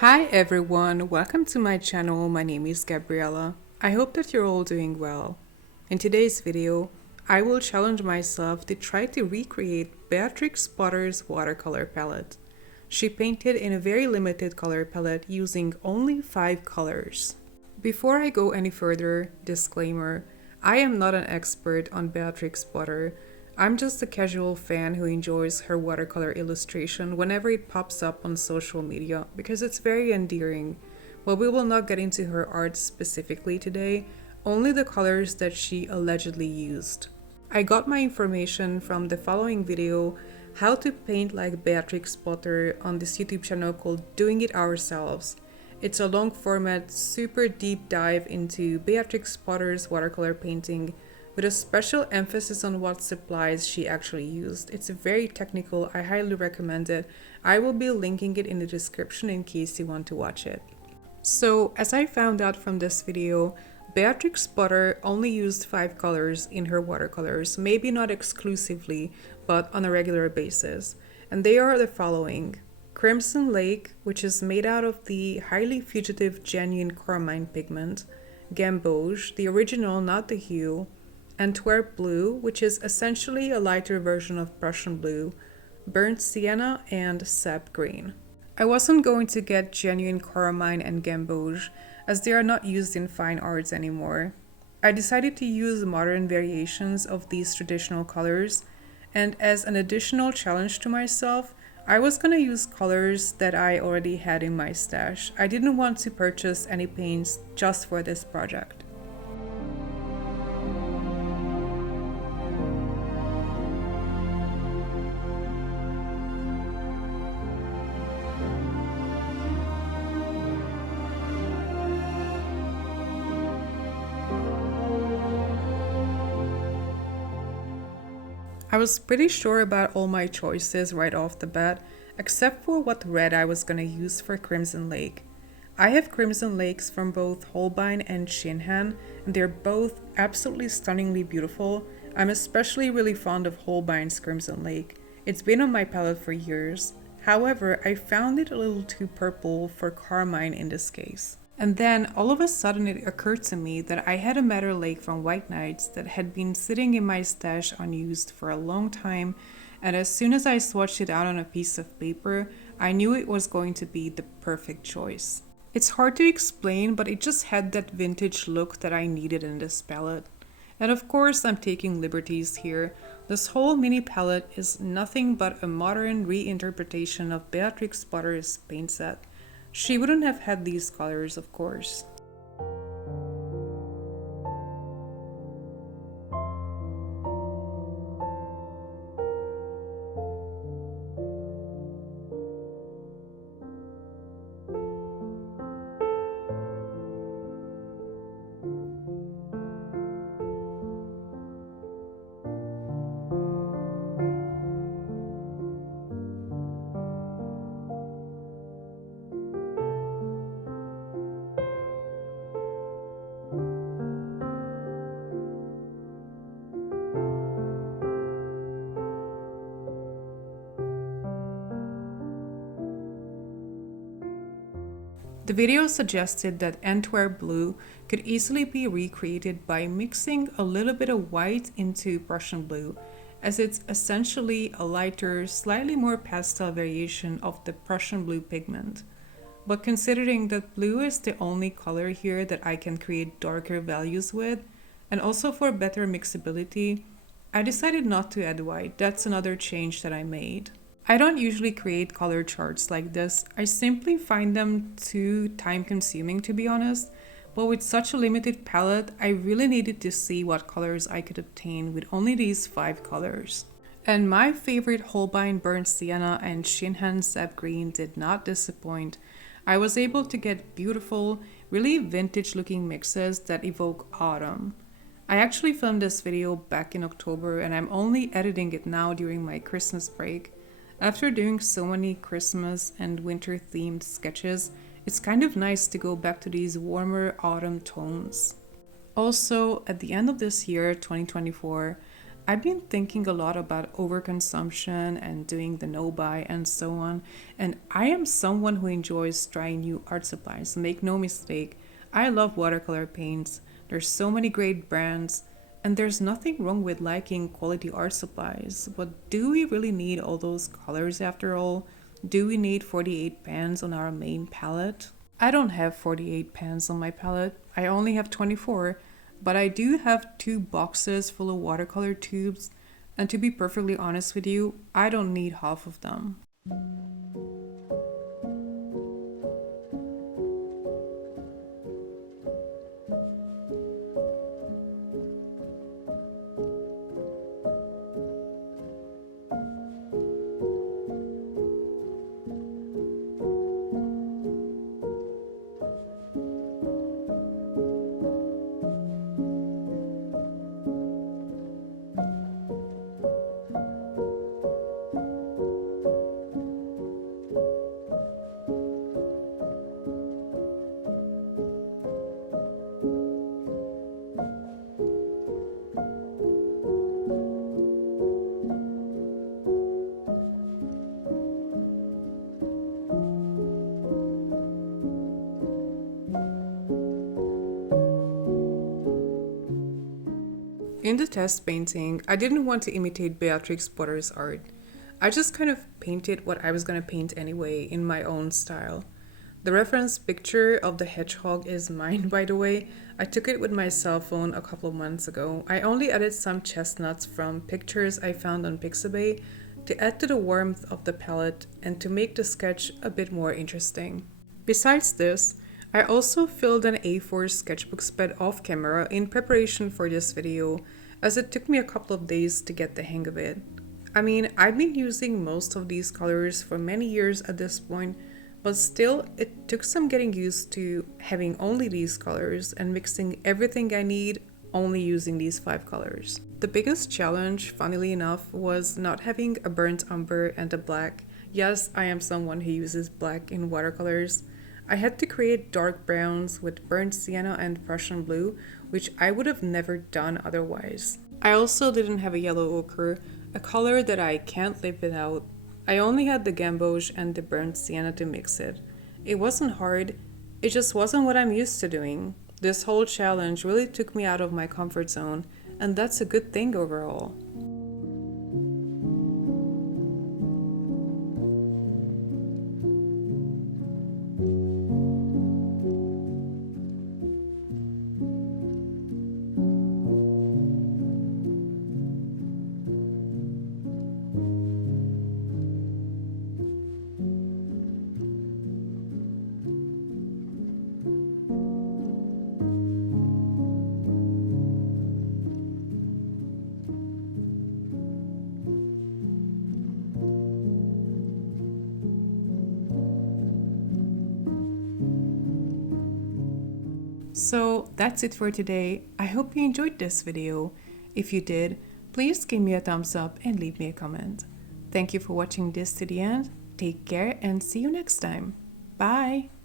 Hi everyone, welcome to my channel. My name is Gabriella. I hope that you're all doing well. In today's video, I will challenge myself to try to recreate Beatrix Potter's watercolor palette. She painted in a very limited color palette using only 5 colors. Before I go any further, disclaimer, I am not an expert on Beatrix Potter. I'm just a casual fan who enjoys her watercolor illustration whenever it pops up on social media because it's very endearing. While we will not get into her art specifically today, only the colors that she allegedly used. I got my information from the following video, How to Paint Like Beatrix Potter, on this YouTube channel called Doing It Ourselves. It's a long format, super deep dive into Beatrix Potter's watercolor painting, with a special emphasis on what supplies she actually used. It's very technical, I highly recommend it. I will be linking it in the description in case you want to watch it. So, as I found out from this video, Beatrix Potter only used 5 colors in her watercolors, maybe not exclusively, but on a regular basis. And they are the following: Crimson Lake, which is made out of the highly fugitive genuine carmine pigment; Gambauge, the original, not the hue; Antwerp Blue, which is essentially a lighter version of Prussian Blue; Burnt Sienna; and Sap Green. I wasn't going to get genuine carmine and Gambauge, as they are not used in fine arts anymore. I decided to use modern variations of these traditional colors, and as an additional challenge to myself, I was going to use colors that I already had in my stash. I didn't want to purchase any paints just for this project. I was pretty sure about all my choices right off the bat, except for what red I was going to use for Crimson Lake. I have Crimson Lakes from both Holbein and Shinhan, and they're both absolutely stunningly beautiful. I'm especially really fond of Holbein's Crimson Lake. It's been on my palette for years. However, I found it a little too purple for carmine in this case. And then all of a sudden it occurred to me that I had a Madder Lake from White Nights that had been sitting in my stash unused for a long time, and as soon as I swatched it out on a piece of paper, I knew it was going to be the perfect choice. It's hard to explain, but it just had that vintage look that I needed in this palette. And of course I'm taking liberties here. This whole mini palette is nothing but a modern reinterpretation of Beatrix Potter's paint set. She wouldn't have had these colors, of course. The video suggested that Antwerp Blue could easily be recreated by mixing a little bit of white into Prussian Blue, as it's essentially a lighter, slightly more pastel variation of the Prussian Blue pigment. But considering that blue is the only color here that I can create darker values with, and also for better mixability, I decided not to add white. That's another change that I made. I don't usually create color charts like this. I simply find them too time-consuming, to be honest, but with such a limited palette, I really needed to see what colors I could obtain with only these 5 colors. And my favorite Holbein Burnt Sienna and Shinhan Sap Green did not disappoint. I was able to get beautiful, really vintage-looking mixes that evoke autumn. I actually filmed this video back in October, and I'm only editing it now during my Christmas break. After doing so many Christmas and winter themed sketches, it's kind of nice to go back to these warmer autumn tones. Also, at the end of this year, 2024, I've been thinking a lot about overconsumption and doing the no buy and so on, and I am someone who enjoys trying new art supplies. Make no mistake, I love watercolor paints. There's so many great brands, and there's nothing wrong with liking quality art supplies. But do we really need all those colors after all? Do we need 48 pans on our main palette? I don't have 48 pans on my palette. I only have 24, but I do have 2 boxes full of watercolor tubes, and to be perfectly honest with you, I don't need half of them. In the test painting, I didn't want to imitate Beatrix Potter's art. I just kind of painted what I was going to paint anyway in my own style. The reference picture of the hedgehog is mine, by the way. I took it with my cell phone a couple of months ago. I only added some chestnuts from pictures I found on Pixabay to add to the warmth of the palette and to make the sketch a bit more interesting. Besides this, I also filled an A4 sketchbook spread off camera in preparation for this video, as it took me a couple of days to get the hang of it. I mean, I've been using most of these colors for many years at this point, but still, it took some getting used to having only these colors and mixing everything I need only using these 5 colors. The biggest challenge, funnily enough, was not having a burnt umber and a black. Yes, I am someone who uses black in watercolors. I had to create dark browns with burnt sienna and Prussian blue, which I would have never done otherwise. I also didn't have a yellow ochre, a color that I can't live without. I only had the gamboge and the burnt sienna to mix it. It wasn't hard, it just wasn't what I'm used to doing. This whole challenge really took me out of my comfort zone, and that's a good thing overall. So that's it for today. I hope you enjoyed this video. If you did, please give me a thumbs up and leave me a comment. Thank you for watching this to the end. Take care and see you next time. Bye!